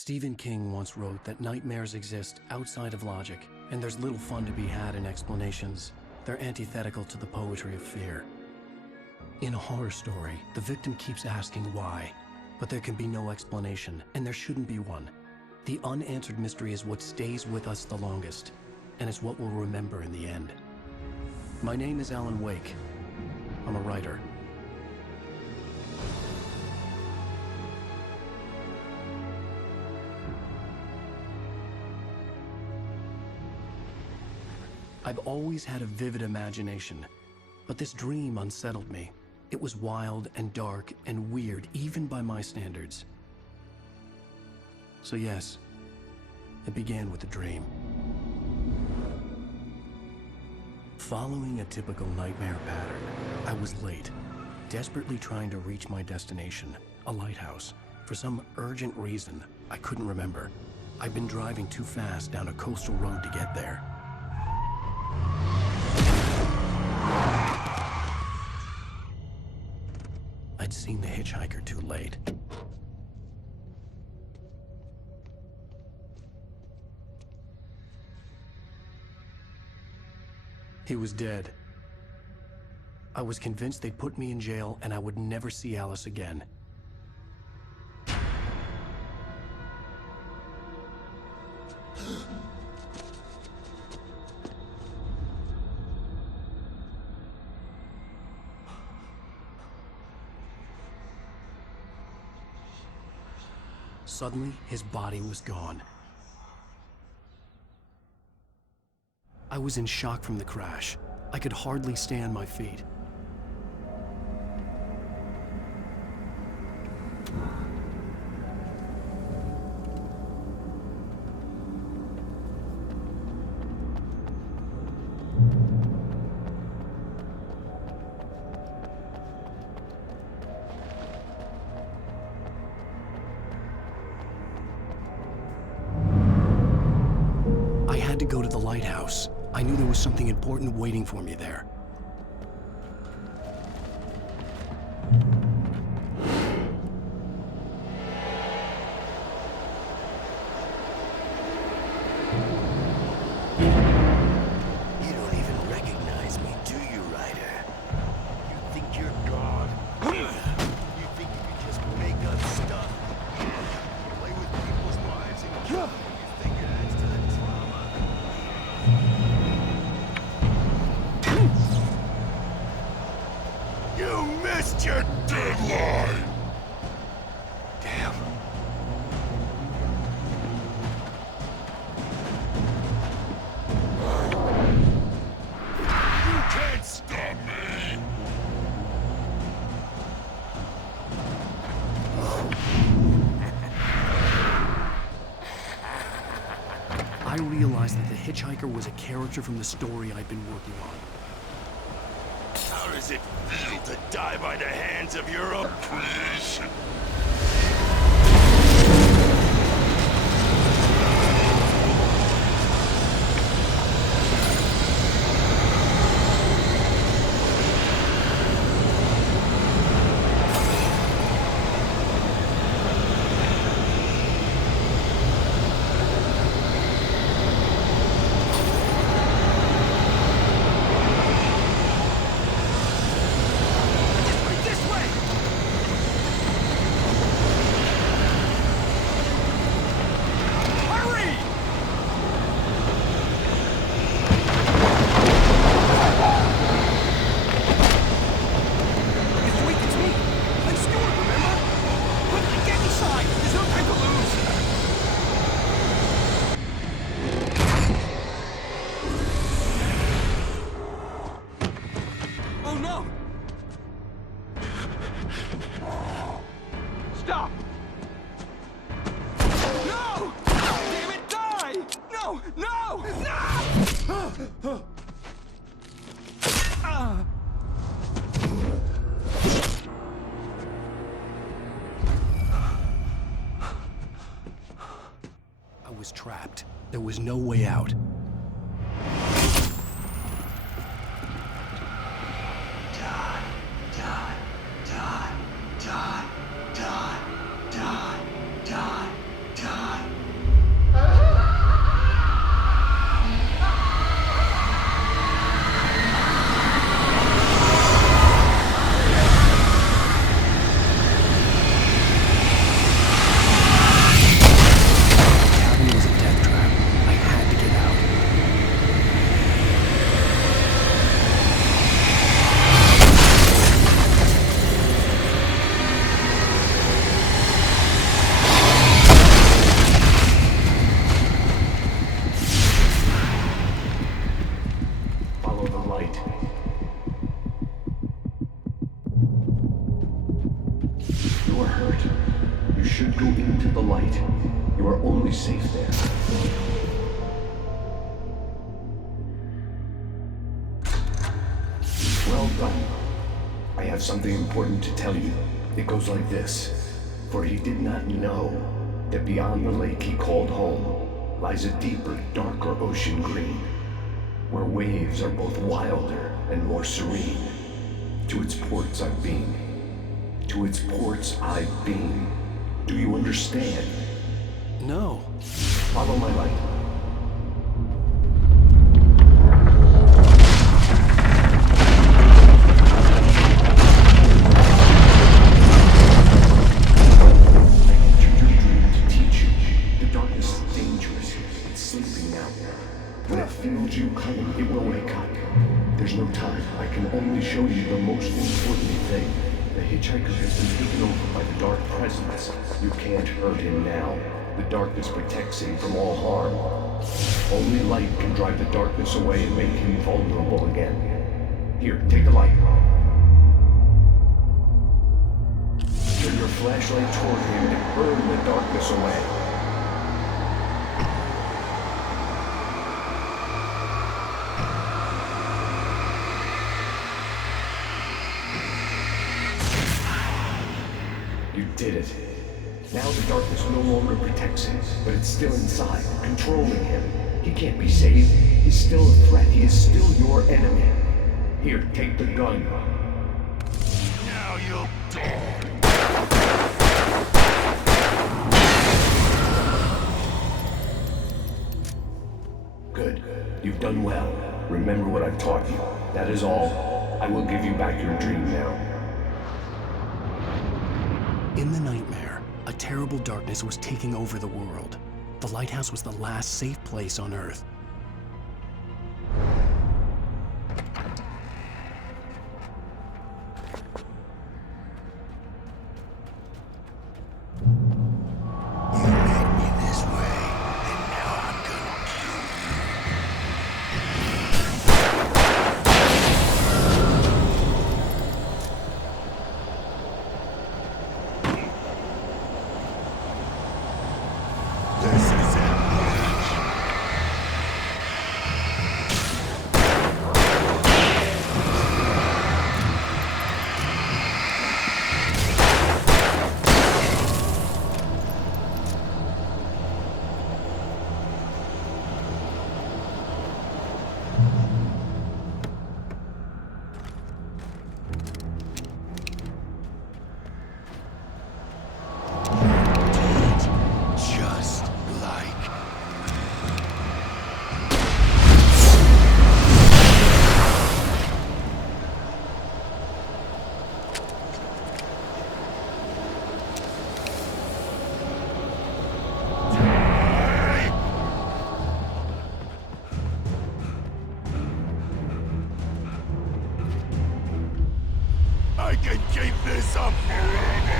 Stephen King once wrote that nightmares exist outside of logic, and there's little fun to be had in explanations. They're antithetical to the poetry of fear. In a horror story, the victim keeps asking why, but there can be no explanation, and there shouldn't be one. The unanswered mystery is what stays with us the longest, and it's what we'll remember in the end. My name is Alan Wake. I'm a writer. I've always had a vivid imagination, but this dream unsettled me. It was wild and dark and weird, even by my standards. So yes, it began with a dream. Following a typical nightmare pattern, I was late, desperately trying to reach my destination, a lighthouse. For some urgent reason, I couldn't remember. I'd been driving too fast down a coastal road to get there. I'd seen the hitchhiker too late. He was dead. I was convinced they'd put me in jail and I would never see Alice again. Suddenly, his body was gone. I was in shock from the crash. I could hardly stay on my feet. I had to go to the lighthouse. I knew there was something important waiting for me there. You don't even recognize me, do you, Ryder? You think you're God? You think you can just make up stuff? Play with people's lives and kill them? You think it adds to the drama? You missed your deadline! Damn. You can't stop me! I realized that the hitchhiker was a character from the story I'd been working on. How does it feel to die by the hands of your own creation? Stop! No! Damn it, die! No! No! No! I was trapped. There was no way out. Die. should go into the light. You are only safe there. Well done. I have something important to tell you. It goes like this. For he did not know that beyond the lake he called home lies a deeper, darker ocean green, where waves are both wilder and more serene. To its ports I've been. To its ports I've been. Do you understand? No. Follow my light. I entered your dream to teach you. The darkness is dangerous. It's sleeping now. When it feels you coming, it will wake up. There's no time. I can only show you the most important thing. The hitchhiker has been taken over by the dark presence. You can't hurt him now. The darkness protects him from all harm. Only light can drive the darkness away and make him vulnerable again. Here, take the light. Turn your flashlight toward him and burn the darkness away. You did it. Now the darkness no longer protects him, but it's still inside, controlling him. He can't be saved. He's still a threat. He is still your enemy. Here, take the gun. Now you'll die. Good. You've done well. Remember what I've taught you. That is all. I will give you back your dream now. In the nightmare, a terrible darkness was taking over the world. The lighthouse was the last safe place on Earth. You made me this way, and now I'm gonna kill you. This is it. Just like I can keep this up forever.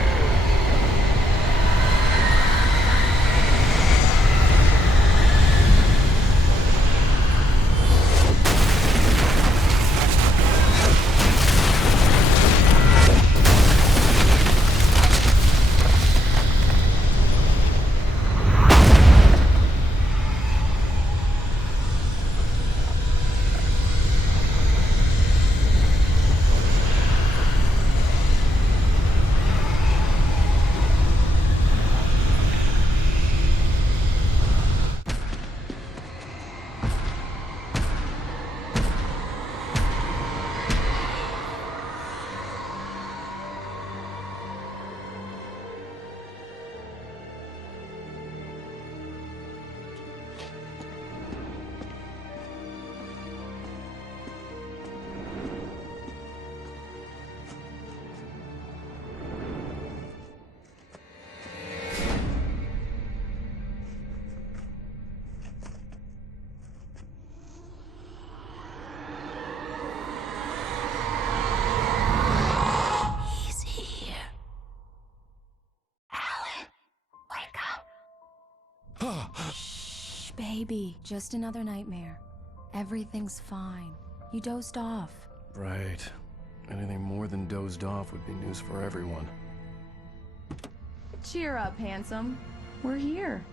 He's here. Alan, wake up. Shh, baby. Just another nightmare. Everything's fine. You dozed off. Right. Anything more than dozed off would be news for everyone. Cheer up, handsome. We're here.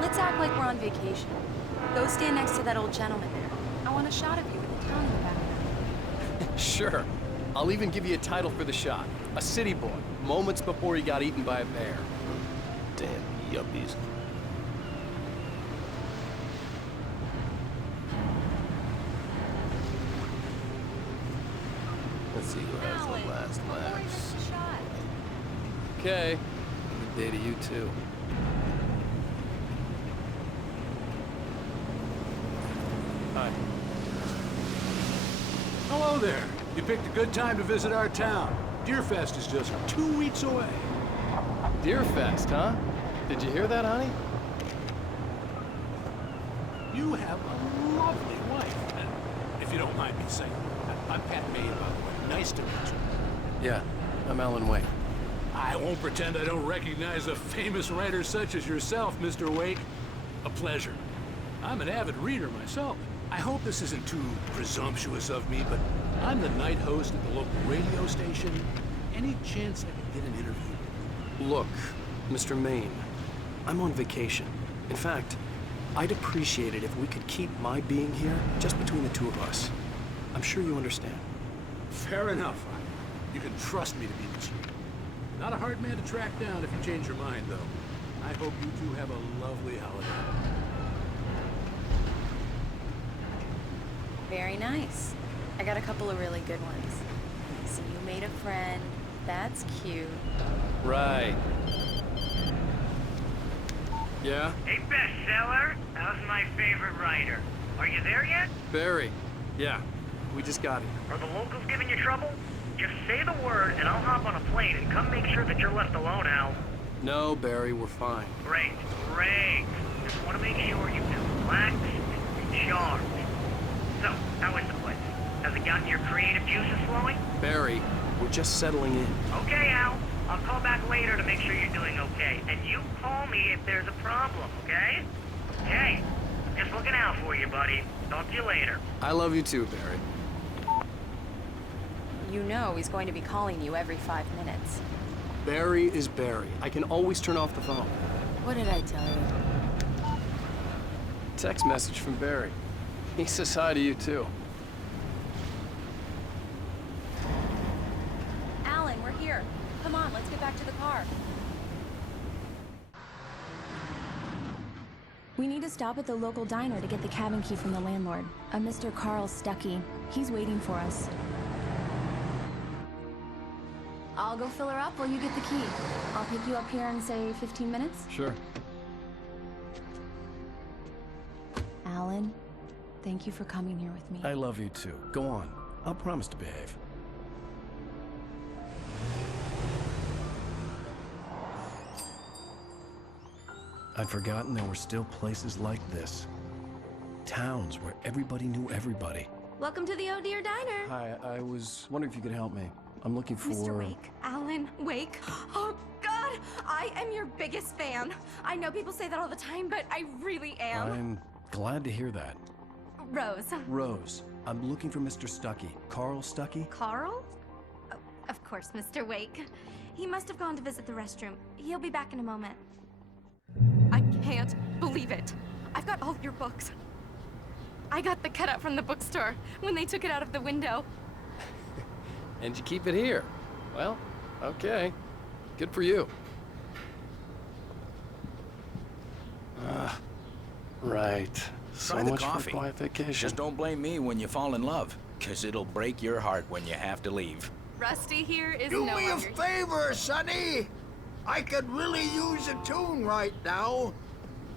Let's act like we're on vacation. Go stand next to that old gentleman there. I want a shot of you with the town in the background. Sure. I'll even give you a title for the shot. A city boy, moments before he got eaten by a bear. Damn yuppies. Let's see who has the last Before he laughs. takes the shot. Okay. Good day to you, too. Hi. Hello there. You picked a good time to visit our town. Deerfest is just 2 weeks away. Deerfest, huh? Did you hear that, honey? You have a lovely wife. And if you don't mind me saying, I'm Pat May, by the way. Nice to meet you. Yeah, I'm Alan Wake. I won't pretend I don't recognize a famous writer such as yourself, Mr. Wake. A pleasure. I'm an avid reader myself. I hope this isn't too presumptuous of me, but I'm the night host at the local radio station. Any chance I could get an interview? Look, Mr. Maine, I'm on vacation. In fact, I'd appreciate it if we could keep my being here just between the two of us. I'm sure you understand. Fair enough. You can trust me to be discreet. Not a hard man to track down if you change your mind, though. I hope you two have a lovely holiday. Very nice. I got a couple of really good ones. So you made a friend. That's cute. Right. Yeah? Hey, bestseller. How's my favorite writer? Are you there yet? Barry. Yeah, we just got here. Are the locals giving you trouble? Just say the word and I'll hop on a plane and come make sure that you're left alone, Al. No, Barry, we're fine. Great, great. Just want to make sure you feel relaxed and charmed. So, how is the place? Has it gotten your creative juices flowing? Barry, we're just settling in. Okay, Al. I'll call back later to make sure you're doing okay. And you call me if there's a problem, okay? Hey, I'm just looking out for you, buddy. Talk to you later. I love you too, Barry. You know he's going to be calling you every 5 minutes. Barry is Barry. I can always turn off the phone. What did I tell you? Text message from Barry. He says hi to you too. Alan, we're here. Come on, let's get back to the car. We need to stop at the local diner to get the cabin key from the landlord, a Mr. Carl Stuckey. He's waiting for us. I'll go fill her up while you get the key. I'll pick you up here in, say, 15 minutes? Sure. Alan, thank you for coming here with me. I love you too. Go on. I'll promise to behave. I'd forgotten there were still places like this. Towns where everybody knew everybody. Welcome to the Oh Dear Diner. Hi, I was wondering if you could help me. I'm looking for... Mr. Wake. Alan Wake. Oh, God! I am your biggest fan. I know people say that all the time, but I really am. I'm glad to hear that. Rose. Rose, I'm looking for Mr. Stuckey. Carl Stuckey? Carl? Oh, of course, Mr. Wake. He must have gone to visit the restroom. He'll be back in a moment. I can't believe it. I've got all your books. I got the cutout from the bookstore when they took it out of the window. And you keep it here. Well, okay. Good for you. Right. So Try the much coffee. for a quiet vacation. Just don't blame me when you fall in love, 'cause it'll break your heart when you have to leave. Rusty here is Do no me a longer favor, Sonny. I could really use a tune right now.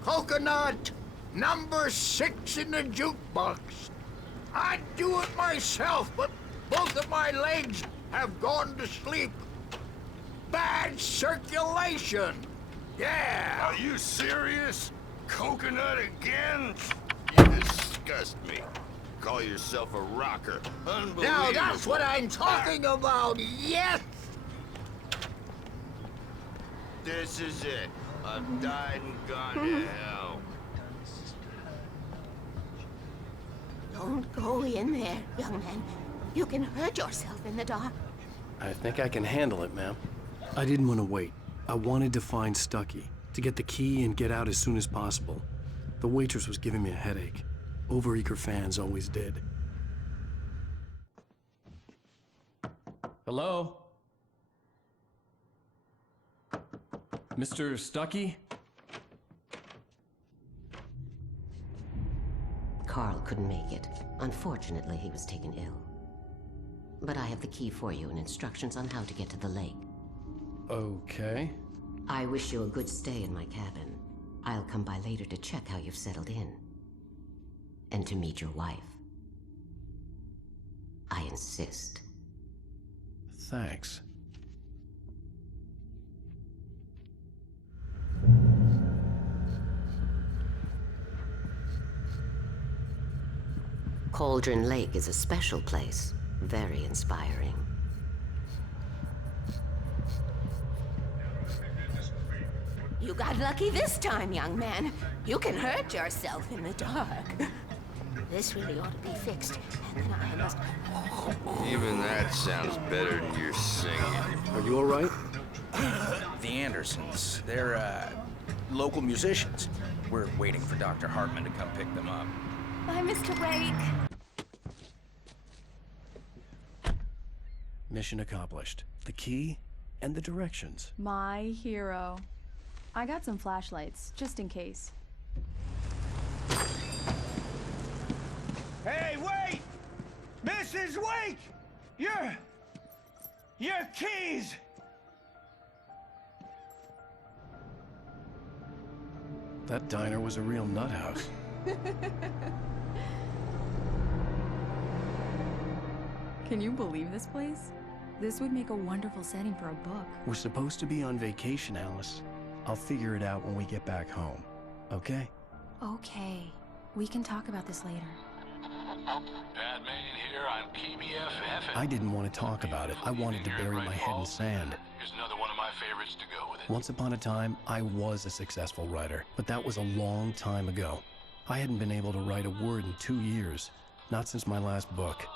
Coconut, number 6 in the jukebox. I'd do it myself, but both of my legs have gone to sleep. Bad circulation. Yeah. Are you serious? Coconut again? You disgust me. Call yourself a rocker. Unbelievable. Now that's what I'm talking about, yes! This is it. I've died and gone to hell. Don't go in there, young man. You can hurt yourself in the dark. I think I can handle it, ma'am. I didn't want to wait. I wanted to find Stucky, to get the key and get out as soon as possible. The waitress was giving me a headache. Overeager fans always did. Hello? Mr. Stucky? Carl couldn't make it. Unfortunately, he was taken ill. But I have the key for you and instructions on how to get to the lake. Okay. I wish you a good stay in my cabin. I'll come by later to check how you've settled in. And to meet your wife. I insist. Thanks. Cauldron Lake is a special place. Very inspiring. You got lucky this time, young man. You can hurt yourself in the dark. This really ought to be fixed. And then I must... Even that sounds better than your singing. Are you all right? The Andersons, they're, local musicians. We're waiting for Dr. Hartman to come pick them up. Bye, Mr. Wake. Mission accomplished. The key and the directions. My hero. I got some flashlights, just in case. Hey, wait! Mrs. Wake! Your keys! That diner was a real nut house. Can you believe this place? This would make a wonderful setting for a book. We're supposed to be on vacation, Alice. I'll figure it out when we get back home, okay? Okay. We can talk about this later. Batman here on PBFF. I didn't want to talk about it. I wanted to bury my head in sand. Here's another one of my favorites to go with it. Once upon a time, I was a successful writer, but that was a long time ago. I hadn't been able to write a word in 2 years, not since my last book.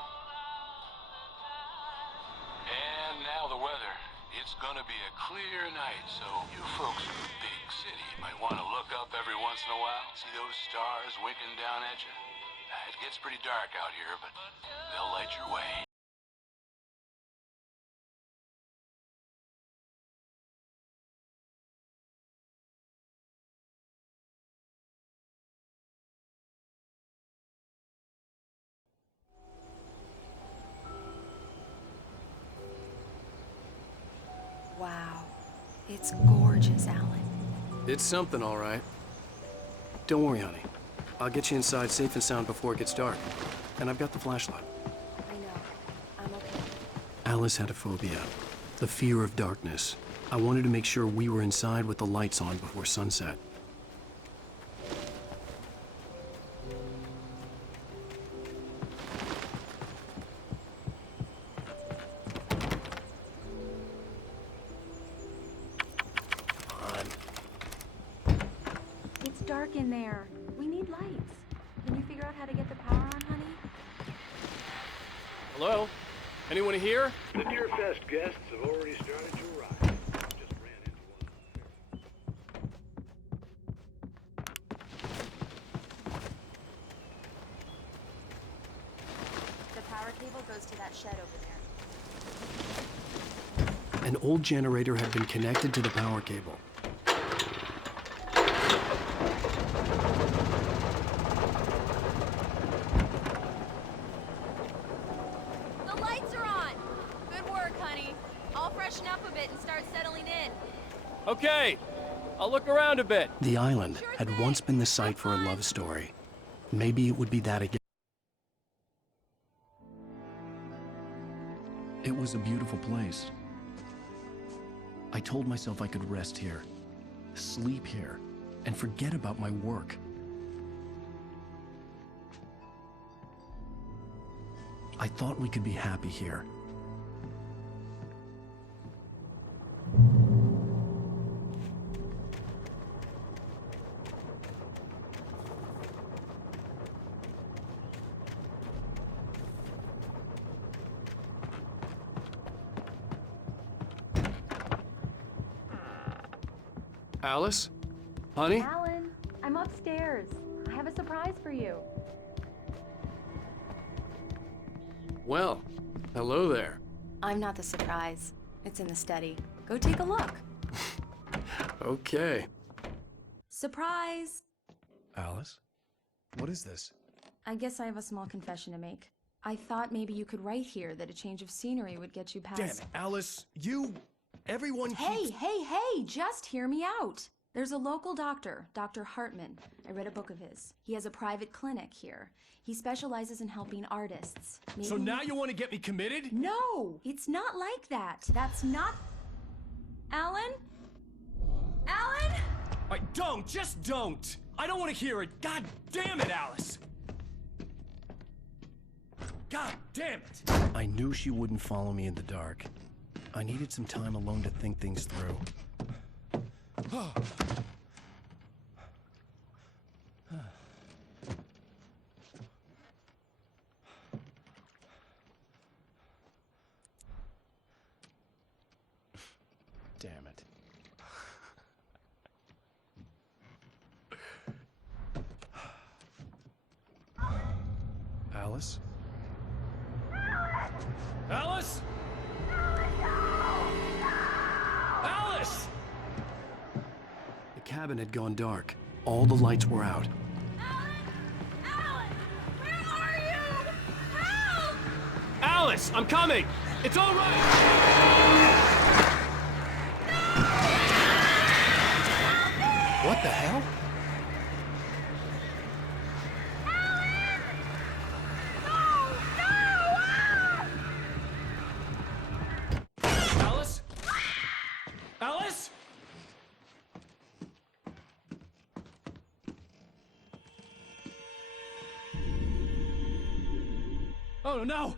And now the weather. It's gonna be a clear night, so you folks in the big city might want to look up every once in a while. See those stars winking down at you? It gets pretty dark out here, but they'll light your way. Wow. It's gorgeous, Alan. It's something, all right. Don't worry, honey. I'll get you inside safe and sound before it gets dark. And I've got the flashlight. I know. I'm okay. Alice had a phobia. The fear of darkness. I wanted to make sure we were inside with the lights on before sunset. It's dark in there. We need lights. Can you figure out how to get the power on, honey? Hello? Anyone here? The Deerfest guests have already started to arrive. Just ran into one. The power cable goes to that shed over there. An old generator had been connected to the power cable. The lights are on! Good work, honey. I'll freshen up a bit and start settling in. Okay, I'll look around a bit. The island had once been the site for a love story. Maybe it would be that again. It was a beautiful place. I told myself I could rest here, sleep here, and forget about my work. I thought we could be happy here. Alice? Honey? Alan, I'm upstairs. I have a surprise for you. Well, hello there. I'm not the surprise. It's in the study. Go take a look. Okay. Surprise! Alice? What is this? I guess I have a small confession to make. I thought maybe you could write here that a change of scenery would get you past... Damn it, Alice, everyone Hey, just hear me out. There's a local doctor, Dr. Hartman. I read a book of his. He has a private clinic here. He specializes in helping artists. Maybe... So now you want to get me committed? No, it's not like that. That's not... Alan? Alan? Just don't! I don't want to hear it. God damn it, Alice! God damn it! I knew she wouldn't follow me in the dark. I needed some time alone to think things through. Damn it. Alice? Alice? Alice! The cabin had gone dark. All the lights were out. Alice, I'm coming! It's all right! What the hell? Alice? Alice? Oh no!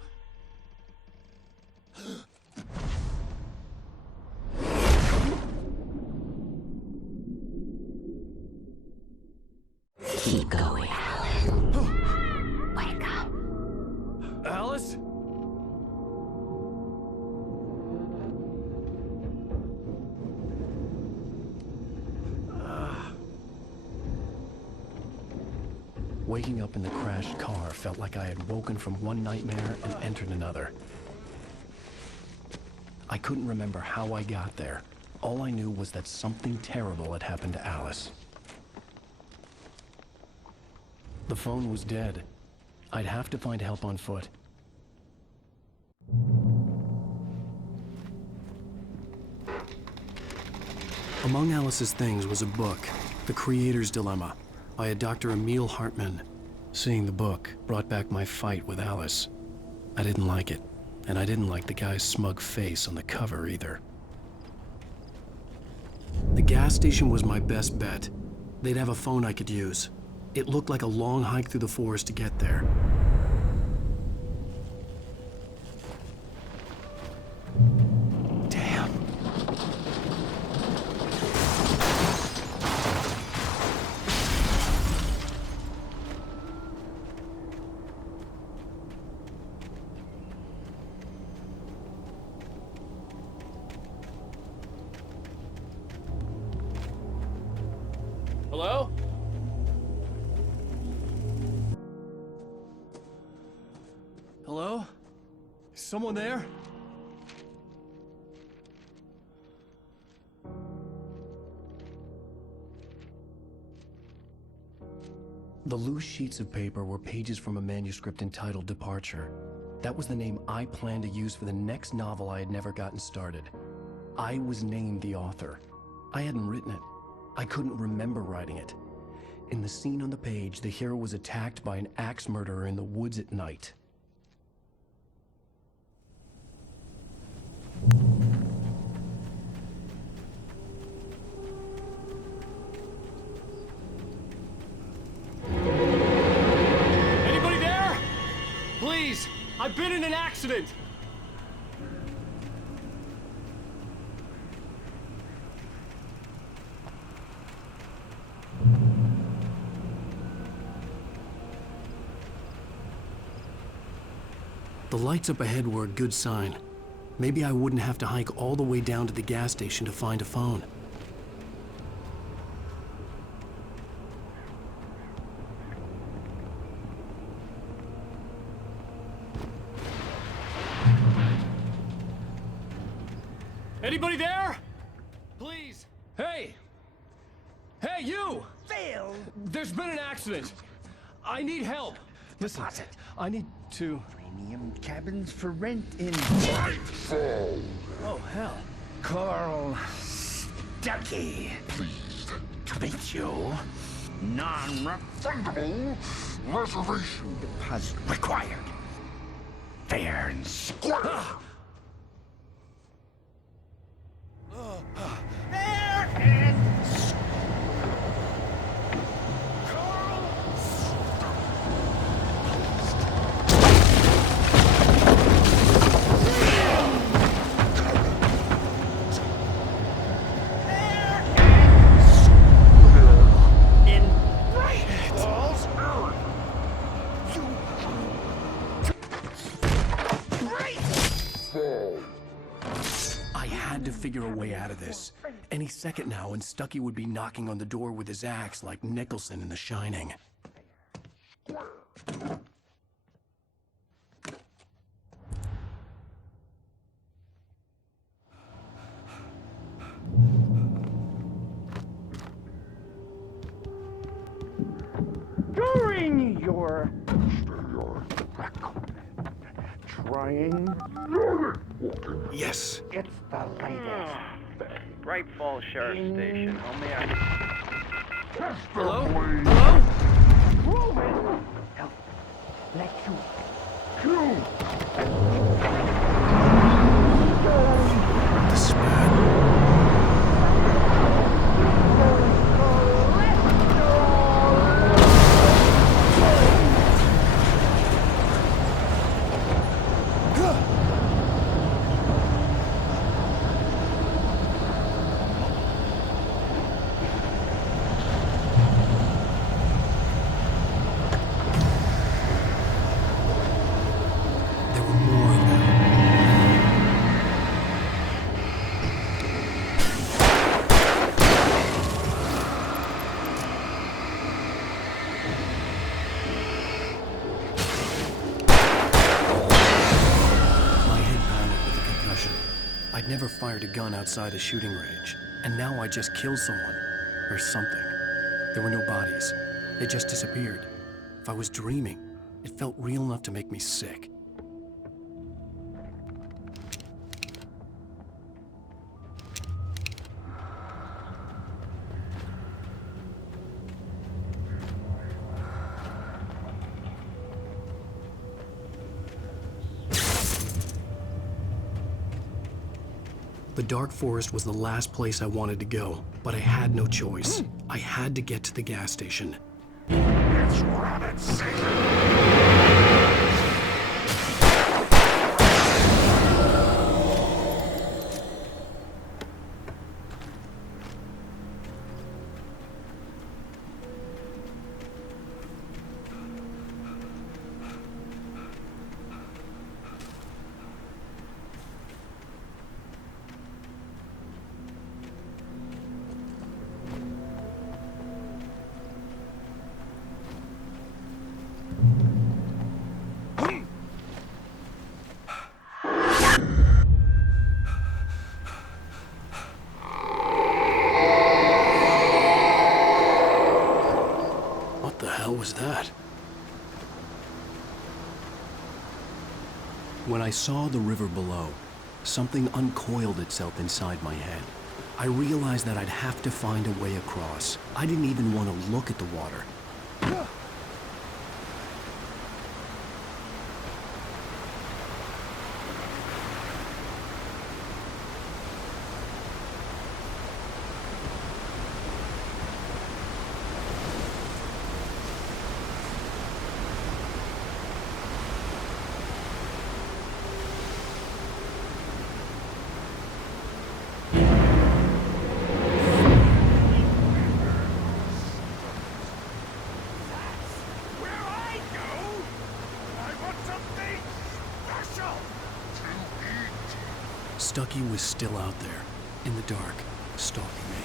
Keep going, Alan. Wake up. Alice? Waking up in the crashed car felt like I had woken from one nightmare and entered another. I couldn't remember how I got there. All I knew was that something terrible had happened to Alice. The phone was dead. I'd have to find help on foot. Among Alice's things was a book, The Creator's Dilemma, by a Dr. Emil Hartman. Seeing the book brought back my fight with Alice. I didn't like it, and I didn't like the guy's smug face on the cover either. The gas station was my best bet. They'd have a phone I could use. It looked like a long hike through the forest to get there. Damn. Hello? Hello? Is someone there? The loose sheets of paper were pages from a manuscript entitled Departure. That was the name I planned to use for the next novel I had never gotten started. I was named the author. I hadn't written it. I couldn't remember writing it. In the scene on the page, the hero was attacked by an axe murderer in the woods at night. Anybody there? Please, I've been in an accident. The lights up ahead were a good sign. Maybe I wouldn't have to hike all the way down to the gas station to find a phone. Anybody there? Please. Hey! Hey, you! Phil! There's been an accident. I need help. Listen, I need to... Premium cabins for rent in... Nightfall! Oh, hell. Carl Stuckey. Pleased To meet you. non-refundable reservation Deposit required. Fair and square. Fair and square. I had to figure a way out of this. Any second now, and Stuckey would be knocking on the door with his axe like Nicholson in The Shining. During your trying, Yes. it's the latest. Bright Falls Sheriff Station. How may I... Hello? Hello? Roman! Now, let you kill. This is bad. There were more of them. My head pounded with a concussion. I'd never fired a gun outside a shooting range, and now I just killed someone. Or something. There were no bodies. They just disappeared. If I was dreaming, it felt real enough to make me sick. The dark forest was the last place I wanted to go, but I had no choice. I had to get to the gas station. It's rabbit season! What the hell was that? When I saw the river below, something uncoiled itself inside my head. I realized that I'd have to find a way across. I didn't even want to look at the water. Stucky was still out there, in the dark, stalking me.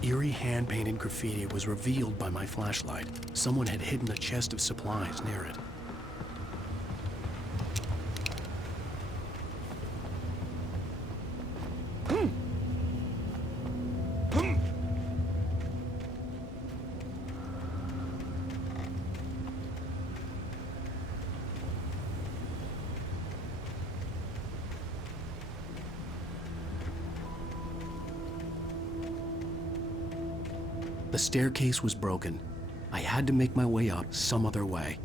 Eerie hand-painted graffiti was revealed by my flashlight. Someone had hidden a chest of supplies near it. The staircase was broken. I had to make my way up some other way.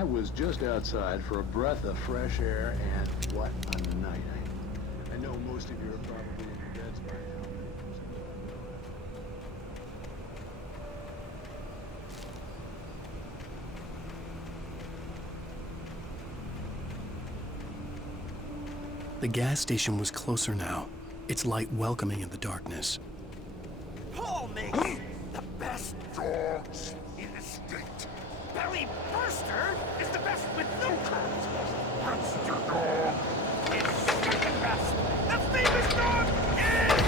I was just outside for a breath of fresh air, and what a night. I know most of you are probably in your beds by now. The gas station was closer now, its light welcoming in the darkness. Paul makes the best dogs in the state. Belly Burster is the best with no cuts. Monster Dog is second best. The famous dog is...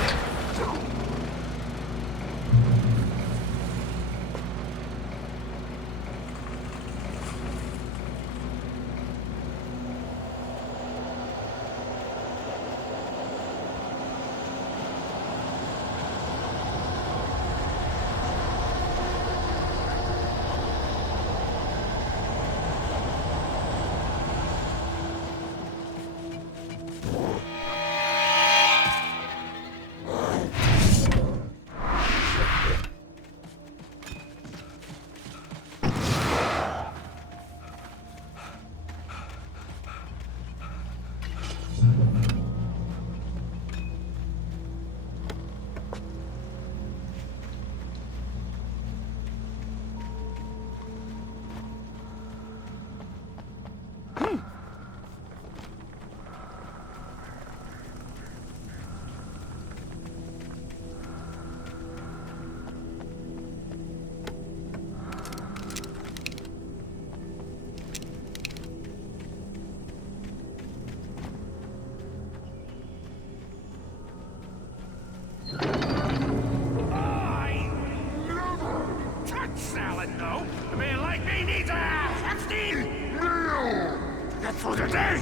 For the day!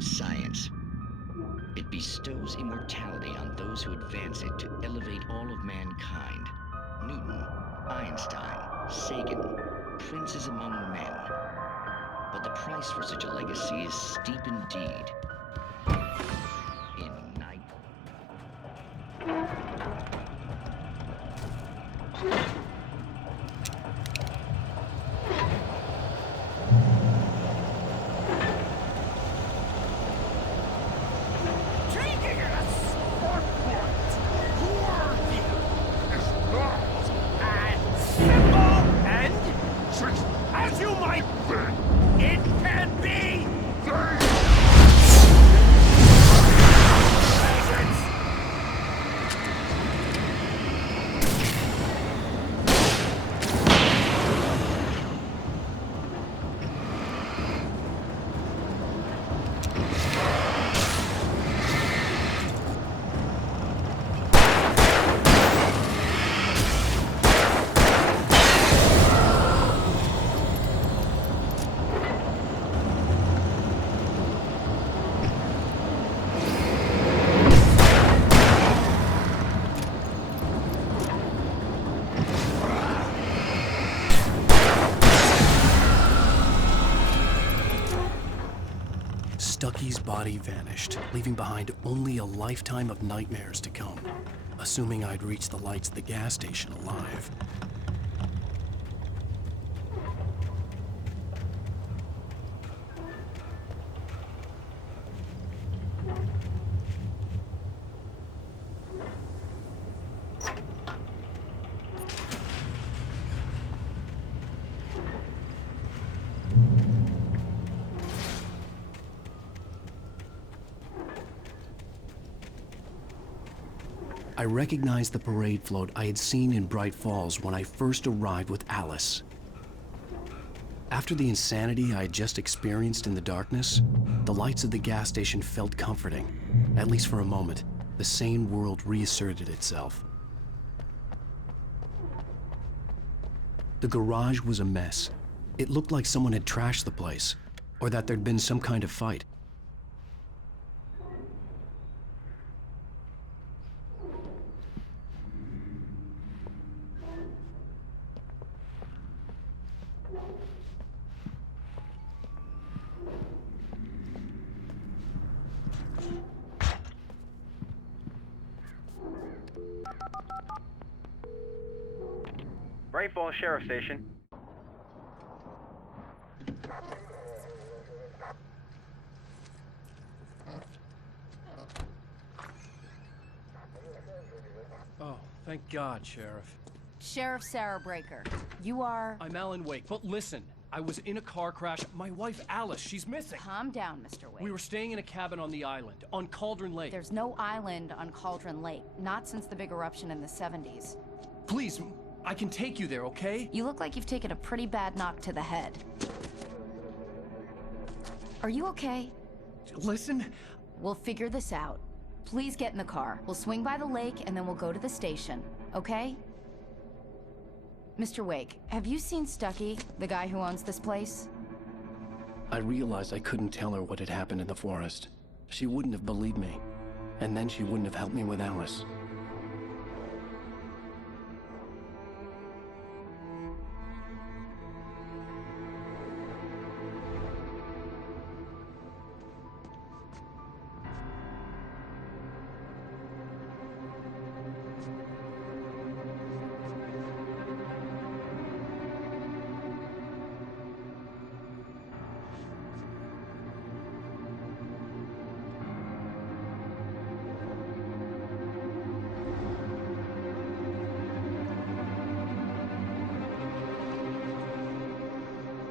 Science. It bestows immortality on those who advance it to elevate all of mankind. Newton, Einstein, Sagan, princes among men. But the price for such a legacy is steep indeed. In night... As you might think, it can be Stucky's body vanished, leaving behind only a lifetime of nightmares to come, assuming I'd reach the lights of the gas station alive. I recognized the parade float I had seen in Bright Falls when I first arrived with Alice. After the insanity I had just experienced in the darkness, the lights of the gas station felt comforting. At least for a moment, the sane world reasserted itself. The garage was a mess. It looked like someone had trashed the place. or that there'd been some kind of fight. Bright Falls Sheriff Station. Oh, thank God, Sheriff. Sheriff Sarah Breaker. You are... I'm Alan Wake, but listen. I was in a car crash. My wife, Alice, she's missing. Calm down, Mr. Wake. We were staying in a cabin on the island, on Cauldron Lake. There's no island on Cauldron Lake. Not since the big eruption in the 70s. Please, I can take you there, okay? You look like you've taken a pretty bad knock to the head. Are you okay? Listen. We'll figure this out. Please get in the car. We'll swing by the lake and then we'll go to the station, okay? Mr. Wake, have you seen Stucky, the guy who owns this place? I realized I couldn't tell her what had happened in the forest. She wouldn't have believed me. And then she wouldn't have helped me with Alice.